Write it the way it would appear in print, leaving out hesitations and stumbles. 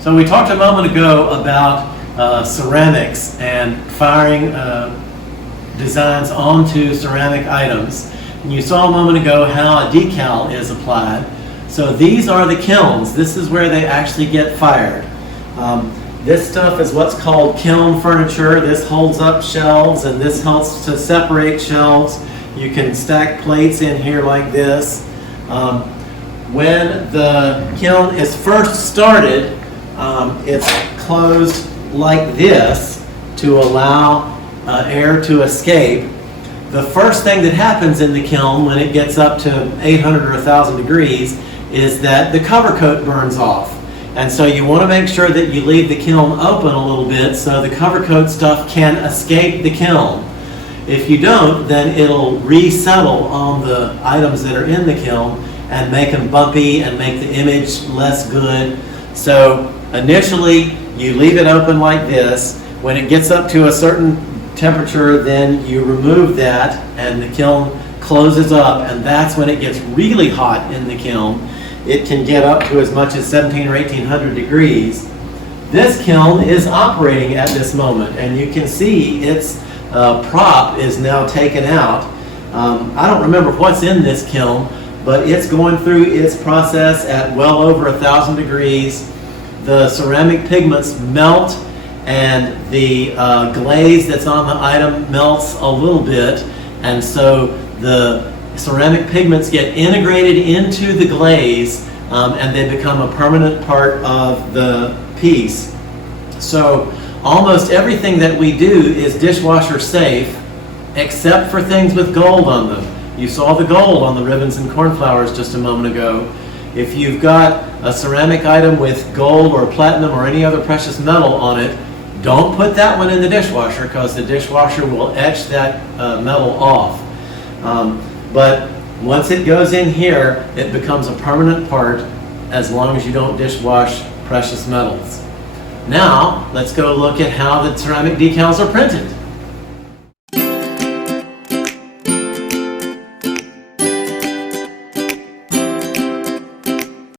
So we talked a moment ago about ceramics and firing designs onto ceramic items. And you saw a moment ago how a decal is applied. So these are the kilns. This is where they actually get fired. This stuff is what's called kiln furniture. This holds up shelves, and this helps to separate shelves. You can stack plates in here like this. When the kiln is first started, it's closed like this to allow air to escape. The first thing that happens in the kiln when it gets up to 800 or 1,000 degrees is that the cover coat burns off. And so you want to make sure that you leave the kiln open a little bit so the cover coat stuff can escape the kiln. If you don't, then it'll resettle on the items that are in the kiln and make them bumpy and make the image less good. So initially you leave it open like this. When it gets up to a certain temperature, then you remove that and the kiln closes up, and that's when it gets really hot in the kiln. It can get up to as much as 1700 or 1800 degrees. This kiln is operating at this moment, and you can see its prop is now taken out. I don't remember what's in this kiln, but it's going through its process at well over 1,000 degrees. The ceramic pigments melt, and the glaze that's on the item melts a little bit, and so the ceramic pigments get integrated into the glaze, and they become a permanent part of the piece. So almost everything that we do is dishwasher safe, except for things with gold on them. You saw the gold on the ribbons and cornflowers just a moment ago. If you've got a ceramic item with gold or platinum or any other precious metal on it, don't put that one in the dishwasher, because the dishwasher will etch that metal off. But once it goes in here, it becomes a permanent part as long as you don't dishwash precious metals. Now, let's go look at how the ceramic decals are printed.